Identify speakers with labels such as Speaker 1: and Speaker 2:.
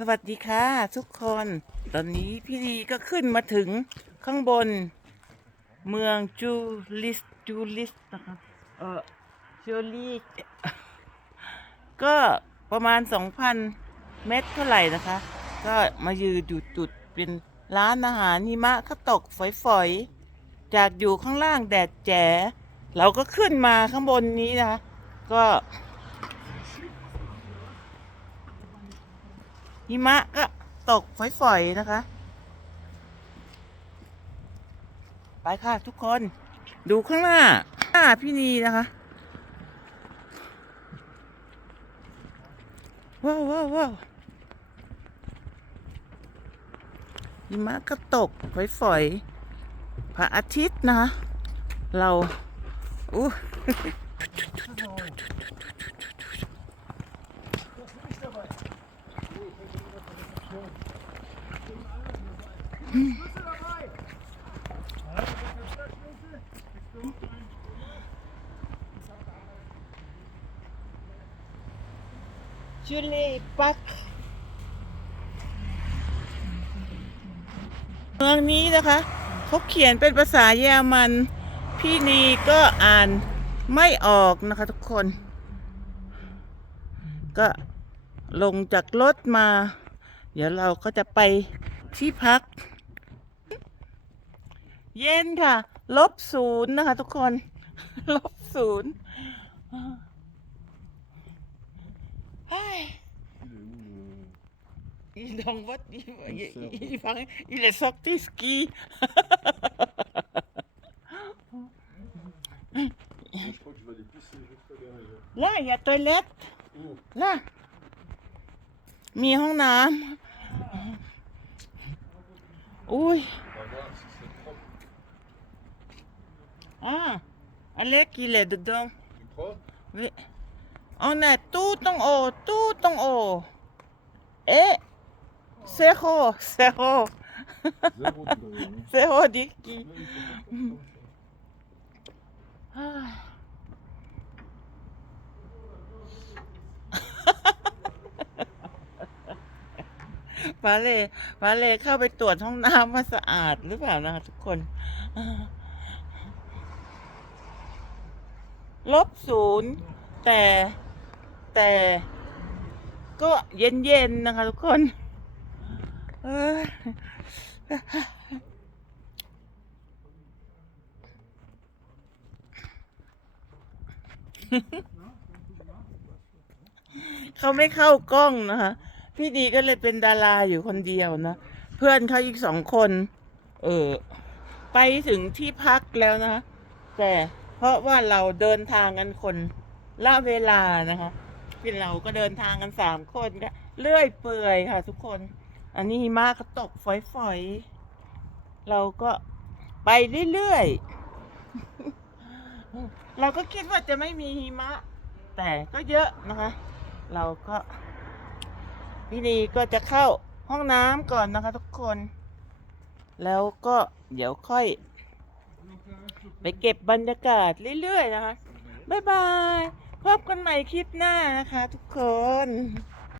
Speaker 1: สวัสดีค่ะ ทุกคน ตอนนี้พี่ดีก็ขึ้นมาถึงข้างบน เมืองจูลิสจูลิสนะคะเออจูลีก็ประมาณ 2,000 เมตรเท่าไหร่นะคะ ก็มายืนอยู่จุดเป็นร้านอาหารหิมะก็ตกฝอยๆ จากอยู่ข้างล่างแดดแจ๋เราก็ขึ้นมาข้างบนนี้นะคะก็ หิมะก็ตกฝอยๆนะคะ ไปค่ะทุกคนดูข้างหน้าหน้าพี่นีนะคะ ว้าวว้าวว้าวหิมะก็ตกฝอยๆพระอาทิตย์นะคะ เราอู้ จูเล่ปักเมืองนี้นะคะเขาเขียนเป็นภาษาเยอรมัน พี่นีก็อ่านไม่ออกนะคะทุกคน ก็ลงจากรถมา เดี๋ยวเราก็จะไปที่พัก เย็นค่ะ ลบศูนย์นะคะ ทุกคน ลบศูนย์เฮ้ย Il en voit, il, il, il, il paraît- il est sorti ski.
Speaker 2: Je crois que je vais aller pisser juste derrière.
Speaker 1: Là, il y a toilette.
Speaker 2: Où
Speaker 1: Là. มีห้องน้ำอุ้ย อ่าอเล็กกิเลดดง
Speaker 2: Tu crois
Speaker 1: วิเอาน่ะตู้ต้องโอตู้ต้องโอเอ๊ะเซโฮเซโฮ
Speaker 2: Zéro, tu l'avais mis.
Speaker 1: เซโฮดิกี
Speaker 2: Là, il faut faire comme ça.
Speaker 1: ฟาเลฟาเลเข้าไปตรวจห้องน้ำว่าสะอาดหรือเปล่านะคะทุกคน ลบศูนย์แต่แต่ก็เย็นๆนะคะทุกคนเอ้ยเขาไม่เข้ากล้องนะคะ พี่ดีก็เลยเป็นดาราอยู่คนเดียวนะ เพื่อนเขาอีกสองคน เออ ไปถึงที่พักแล้วนะ แต่ เพราะว่าเราเดินทางกันคนละเวลานะคะพี่เราก็เดินทางกันสามคนก็เลื่อยเปื่อยค่ะ ทุกคน อันนี้หิมะก็ตกฝอยๆ เราก็ไปเรื่อยๆ เราก็คิดว่าจะไม่มีหิมะ แต่ก็เยอะนะคะ เราก็พี่ดีก็จะเข้าห้องน้ำก่อนนะคะ ทุกคน แล้วก็เดี๋ยวค่อย ไปเก็บบรรยากาศเรื่อยๆนะคะ บ๊ายบาย พบกันใหม่คลิปหน้านะคะทุกคน